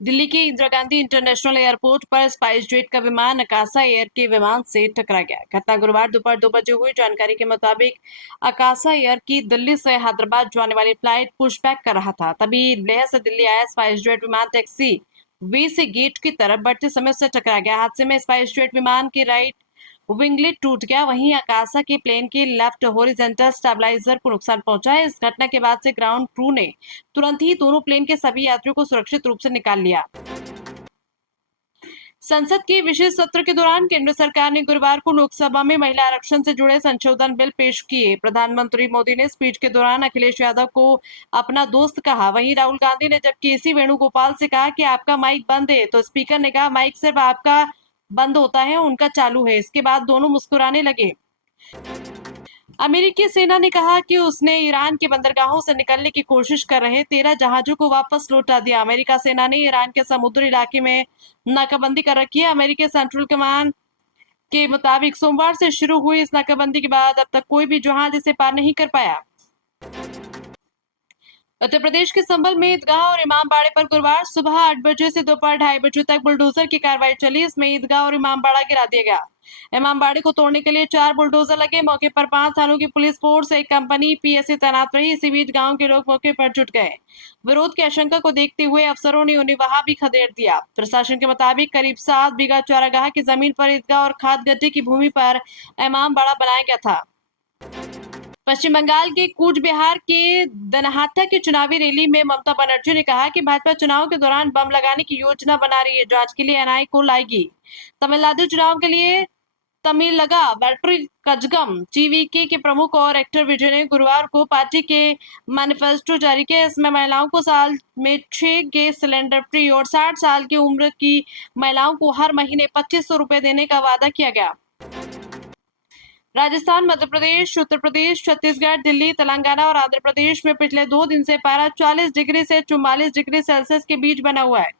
दिल्ली के Indira Gandhi international airport पर spice jet का विमान अकासा एयर के विमान से टकरा गया। घटना गुरुवार दोपहर 2 बजे हुई। जानकारी के मुताबिक अकासा एयर की दिल्ली से हैदराबाद जाने वाली फ्लाइट पुशबैक कर रहा था। तभी लेह से दिल्ली आया स्पाइस जेट विमान टैक्सी वे से गेट की तरफ बढ़ते समय से टकरा गया। हादसे में स्पाइस जेट विमान की राइट विंगलेट टूट गया, वहीं अकासा के प्लेन के लेफ्ट हॉरिजॉन्टल स्टेबलाइजर को नुकसान पहुंचा है। इस घटना के बाद से ग्राउंड क्रू ने तुरंत ही दोनों प्लेन के सभी यात्रियों को सुरक्षित रूप से निकाल लिया। संसद के विशेष सत्र के दौरान केंद्र सरकार ने गुरुवार को लोकसभा में महिला आरक्षण से जुड़े संशोधन बिल पेश किए। प्रधानमंत्री मोदी ने स्पीच के दौरान अखिलेश यादव को अपना दोस्त कहा। वहीं राहुल गांधी ने जब केसी वेणुगोपाल से कहा कि आपका माइक बंद है, तो स्पीकर ने कहा माइक सिर्फ आपका बंद होता है, उनका चालू है। इसके बाद दोनों मुस्कुराने लगे। अमेरिकी सेना ने कहा कि उसने ईरान के बंदरगाहों से निकलने की कोशिश कर रहे 13 जहाजों को वापस लौटा दिया। अमेरिका सेना ने ईरान के समुद्री इलाके में नाकाबंदी कर रखी है। अमेरिकी सेंट्रल कमांड के मुताबिक सोमवार से शुरू हुई इस नाकाबंदी के बाद अब तक कोई भी जहाज इसे पार नहीं कर पाया। उत्तर प्रदेश के संभल में ईदगाह और इमामबाड़े पर गुरुवार सुबह 8 बजे से दोपहर 2:30 बजे तक बुलडोजर की कार्रवाई चली। इसमें ईदगाह और इमामबाड़ा गिरा दिया गया। इमामबाड़े को तोड़ने के लिए 4 बुलडोजर लगे। मौके पर 5 थानों की पुलिस फोर्स, एक कंपनी पीएससी तैनात रही। इसी बीच गांव के लोग मौके पर जुट गए। विरोध की आशंका को देखते हुए अफसरों ने उन्हें वहां भी खदेड़ दिया। प्रशासन के मुताबिक करीब 7 बीघा चारागाह की जमीन पर ईदगाह और खाद गड्ढे की भूमि पर इमामबाड़ा बनाया गया था। पश्चिम बंगाल के कूच बिहार के दनहाटा की चुनावी रैली में ममता बनर्जी ने कहा कि भाजपा चुनाव के दौरान बम लगाने की योजना बना रही है, जांच के लिए एनआईए को लाएगी। तमिलनाडु चुनाव के लिए तमिलगा बैटरी कजगम टीवीके के प्रमुख और एक्टर विजय ने गुरुवार को पार्टी के मैनिफेस्टो जारी किया। इसमें महिलाओं को साल में 6 गैस सिलेंडर फ्री और 60 साल की उम्र की महिलाओं को हर महीने 2500 रुपए देने का वादा किया गया। राजस्थान, मध्य प्रदेश, उत्तर प्रदेश, छत्तीसगढ़, दिल्ली, तेलंगाना और आंध्र प्रदेश में पिछले 2 दिन से पारा 40 डिग्री से 44 डिग्री सेल्सियस के बीच बना हुआ है।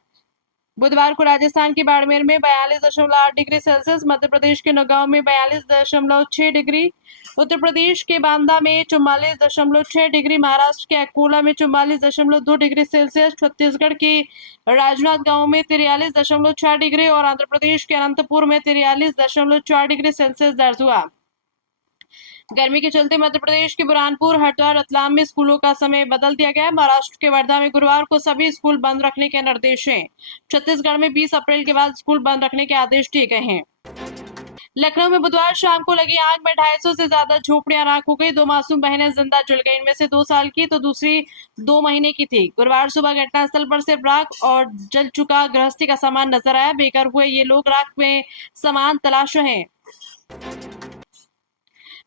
बुधवार को राजस्थान के बाड़मेर में 42.8 डिग्री सेल्सियस, मध्य प्रदेश के नौगांव में 42.6 डिग्री, उत्तर प्रदेश के बांदा में 44.6 डिग्री, महाराष्ट्र के अकोला में 44.2 डिग्री सेल्सियस, छत्तीसगढ़ के राजनांदगांव में 43.6 डिग्री और आंध्र प्रदेश के अनंतपुर में 43.4 डिग्री सेल्सियस दर्ज हुआ। गर्मी के चलते मध्य प्रदेश के बुरहानपुर, हरिद्वार, रतलाम में स्कूलों का समय बदल दिया गया है। महाराष्ट्र के वर्धा में गुरुवार को सभी स्कूल बंद रखने के निर्देश हैं। छत्तीसगढ़ में 20 अप्रैल के बाद स्कूल बंद रखने के आदेश दिए गए हैं। लखनऊ में बुधवार शाम को लगी आग में 250 से ज्यादा झोपड़ियां राख हो गई। 2 मासूम बहनें जिंदा जल गई। इनमें से 2 साल की तो दूसरी 2 महीने की थी। गुरुवार सुबह घटनास्थल पर सिर्फ राख और जल चुका गृहस्थी का सामान नजर आया। बेघर हुए ये लोग राख में सामान तलाश रहे हैं।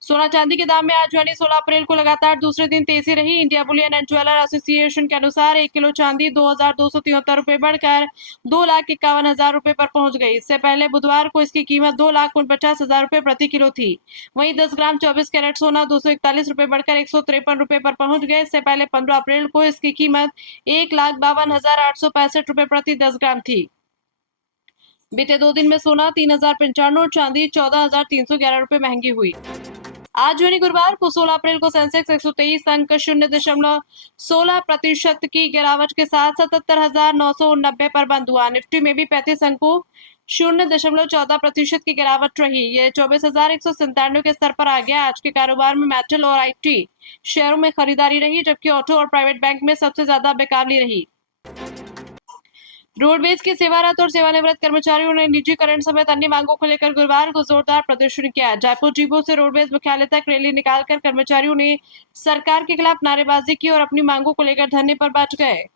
सोना चांदी के दाम में आज यानी 16 अप्रैल को लगातार दूसरे दिन तेजी रही। India Boolean and jeweller association के अनुसार 1 किलो चांदी 2273 रुपए बढ़कर 2,51,000 रुपए पर पहुंच गई। इससे पहले बुधवार को इसकी कीमत 2,49,000 रुपए प्रति किलो थी। वहीं 10 ग्राम 24 कैरेट सोना 241 रुपए बढ़कर 153 रुपए पर पहुंच गए। इससे पहले 15 अप्रैल को इसकी कीमत 1,52,865 रुपए प्रति 10 ग्राम थी। बीते 2 दिन में सोना 3,095 और चांदी 14,311 रुपए महंगी हुई। आज यानी गुरुवार को 16 अप्रैल को सेंसेक्स 123 अंक 0.16% की गिरावट के साथ 77,990 पर बंद हुआ। निफ्टी में भी 35 अंकों 0.14% की गिरावट रही। ये 24,197 के स्तर पर आ गया। आज के कारोबार में मेटल और आईटी शेयरों में खरीदारी रही, जबकि ऑटो और प्राइवेट बैंक में सबसे ज्यादा बेकाबली रही। रोडवेज के सेवारत और सेवानिवृत्त कर्मचारियों ने निजीकरण समेत अन्य मांगों को लेकर गुरुवार को जोरदार प्रदर्शन किया। जयपुर डिपो से रोडवेज मुख्यालय तक रैली निकालकर कर्मचारियों ने सरकार के खिलाफ नारेबाजी की और अपनी मांगों को लेकर धरने पर बैठ गए।